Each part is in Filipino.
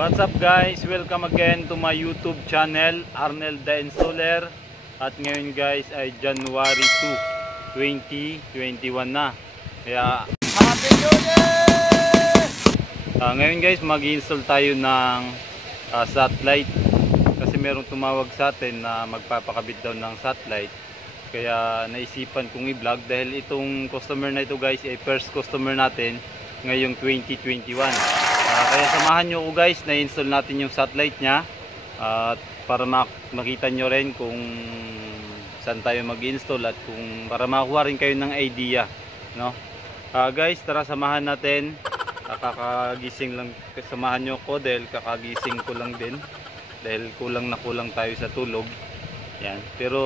What's up guys? Welcome again to my YouTube channel, Arnel the Installer. At ngayon guys ay January 2, 2021 na. Kaya Happy New Year! Ngayon guys mag-install tayo ng satellite. Kasi merong tumawag sa atin na magpapakabit daw ng satellite. Kaya naisipan kong i-vlog dahil itong customer na ito guys ay first customer natin ngayong 2021. Kaya samahan nyo ko guys na install natin yung satellite nya para makita nyo rin kung saan tayo mag-install at kung para makakuha rin kayo ng idea, no? Guys, tara samahan natin. Kakagising lang, samahan nyo ko dahil kakagising ko lang din dahil kulang na kulang tayo sa tulog. Yan. Pero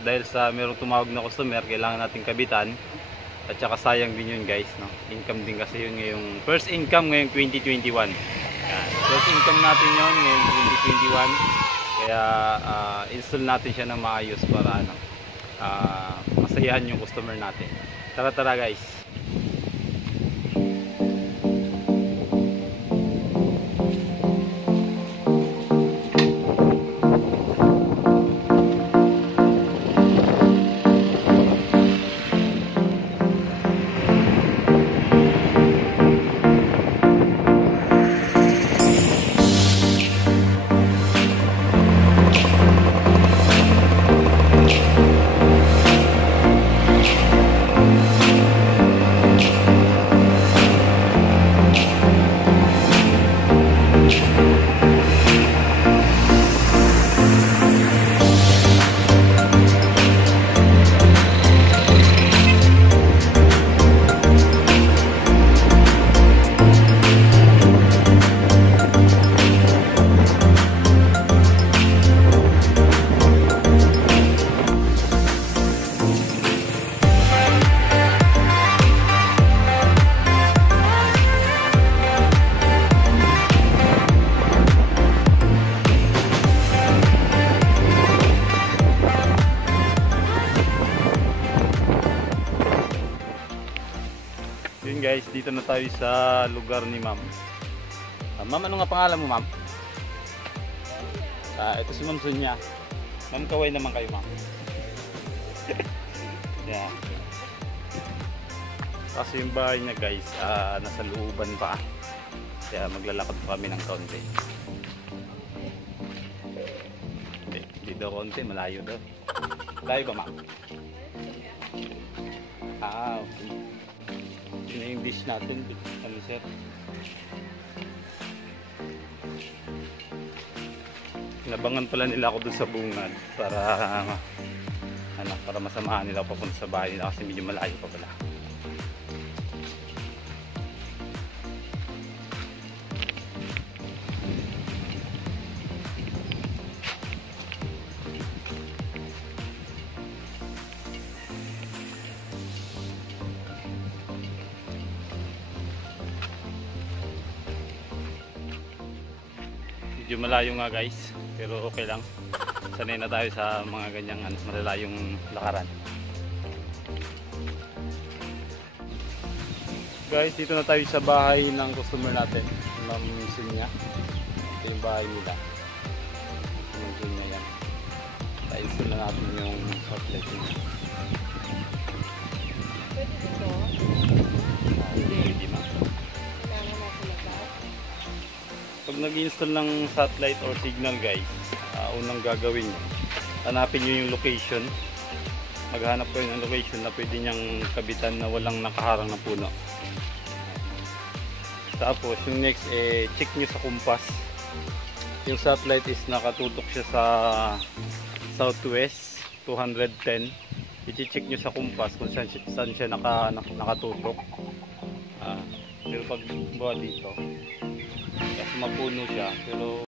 dahil sa merong tumawag na customer, kailangan natin kabitan. At saka sayang din yun guys, no? Income din kasi yun ngayong first income ngayong 2021. Yan. First income natin yun ngayong 2021. Kaya install natin siya ng maayos para masayahan yung customer natin. Tara guys. Yun guys, dito na tayo sa lugar ni ma'am. Ma'am, ano nga pangalan mo ma'am? Ito si ma'am Sonia. Ma'am, kaway naman kayo ma'am. Yeah. Kasi yung bahay niya guys, nasa looban pa. Kaya maglalakad pa kami ng kaunti. Hindi daw kaunti, malayo daw. Malayo ba ma'am? Okay. Yun na yung dish natin, ano sir? Nabangan pala nila ako dun sa bungad para para masamahan nila ako papunta sa bahay nila kasi medyo malayo pa pala. Medyo malayo nga guys, pero okay lang. Sanay na tayo sa mga ganyang malalayong lakaran. Guys, dito na tayo sa bahay ng customer natin, Ma'am Sonia. Ito yung bahay nila. Ma'am Sonia yan. Pa-install na natin yung satellite niya. Pwede dito? Hindi ma'am. Pag nag-install ng satellite or signal guys, unang gagawin nyo, hanapin nyo yung location. Maghanap kayo ng location na pwede nyang kabitan na walang nakaharang na puno. Tapos yung next, check nyo sa kumpas. Yung satellite is nakatutok siya sa southwest 210. I-check nyo sa kumpas kung saan siya nakatutok. Pero pag buha dito, kasi mapuno siya, pero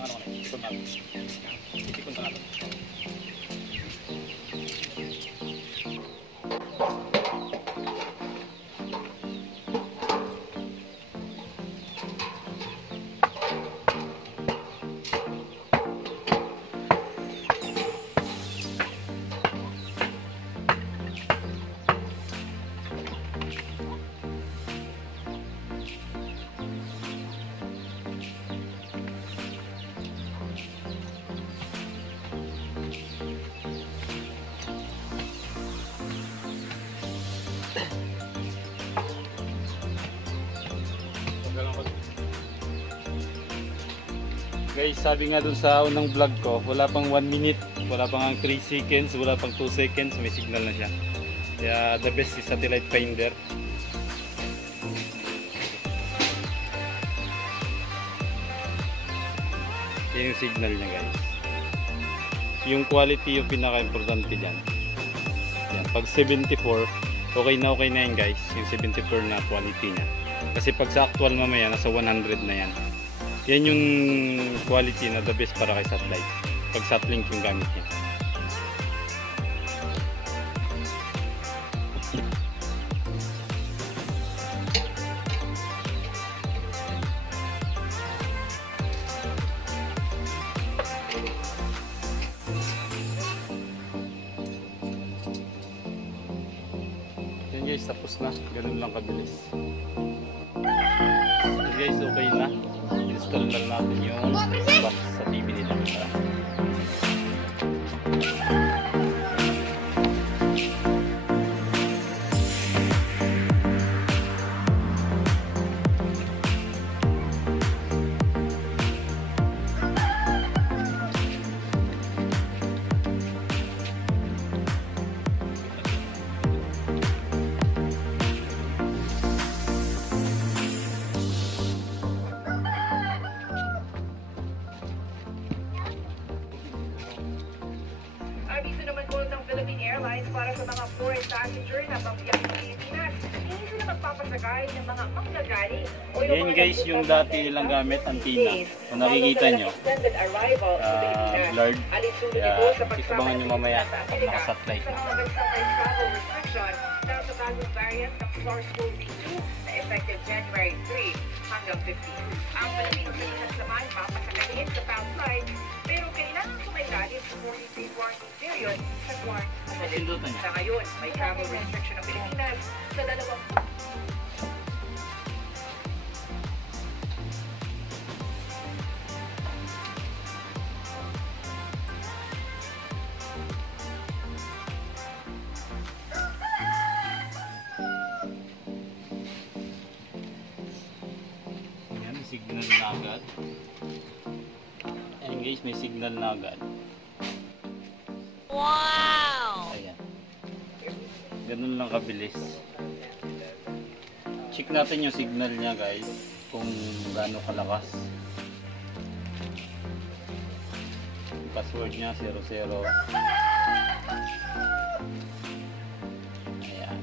Ang ano, tikon natin. Titikon pa natin. Guys, sabi nga dun sa unang vlog ko, wala pang 1 minute, wala pang 3 seconds, wala pang 2 seconds, may signal na siya. Kaya the best is satellite finder. Yan yung signal niya guys. Yung quality yung pinaka-importante dyan. Yan, pag 74, okay na yan guys, yung 74 na quality niya. Kasi pag sa actual mamaya, nasa 100 na yan. Yan yung quality na the best para kay satellite. Pag Satlink yung gamit niya. Yan guys, tapos na. Ganun lang kabilis. So guys, okay na. Install na natin yung box sa TV nila. Abiso naman po ng Philippine Airlines para sa mga foreign passenger na pabiyak sa Pilipinas. Hindi sila magpapasakay ng mga manggagaling o Yan guys, yung dati nilang gamit, antenna. Kung nakikita nyo, blurred. Kaya isabangan nyo mamaya naka-satellite na. Sa mga nagsakay travel restriction dahil sa bagong variant ng SARS-CoV-2 na effective January 3 hanggang 15. Ang Pilipinas naman papasakayin sa PAL flight pero kailangan sumailalim sa 43 quarantine period sa quarantine. Sa ngayon, may travel restriction ng Pilipinas sa dalawang Signal na agad. Ayan guys, may signal na agad. Wow! Ayan. Ganun lang kabilis. Check natin yung signal niya guys, kung gaano kalakas. Yung password niya 00. Ayan.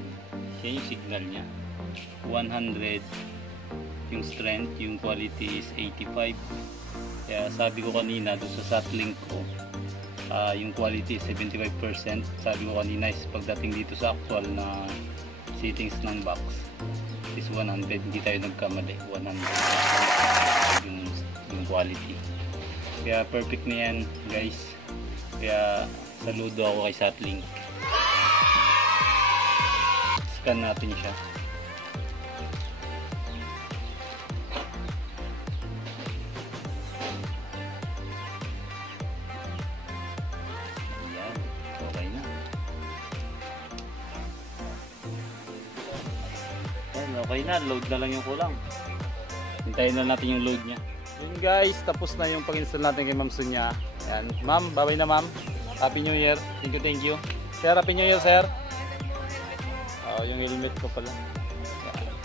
Siya yung signal niya. 100 yung strength, yung quality is 85. Kaya sabi ko kanina doon sa Satlink ko, yung quality is 75%. Sabi ko kanina is pagdating dito sa actual na settings ng box is 100. Hindi tayo nagkamali, 100 yung quality. Kaya perfect na yan guys. Kaya saludo ako kay Satlink. Scan natin siya. Okay na, load na lang yung kulang. Hintayin na natin yung load niya. Yun guys, tapos na yung pag-install natin kay Ma'am Sonia. Ayan, Ma'am, bye-bye na Ma'am. Happy New Year. Thank you. Sir, Happy New Year, sir. Oh, yung helmet ko pala. Ayan.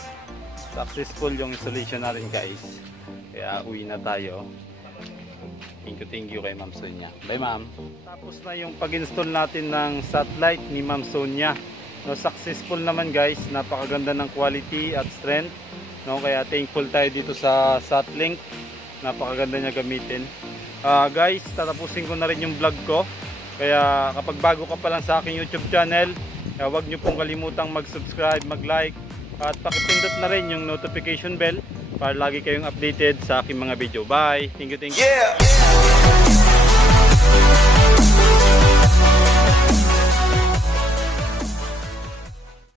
Successful yung installation natin guys. Kaya uwi na tayo. Thank you kay Ma'am Sonia. Bye Ma'am. Tapos na yung pag-install natin ng satellite ni Ma'am Sonia. No, successful naman guys, napakaganda ng quality at strength, no? Kaya thankful tayo dito sa Satlink, napakaganda niya gamitin. Guys, tatapusin ko na rin yung vlog ko. Kaya kapag bago ka pa lang sa aking YouTube channel, huwag nyo pong kalimutang mag-subscribe, mag-like, at pakipindot na rin yung notification bell para lagi kayong updated sa aking mga video. Bye! Thank you, thank you! Yeah!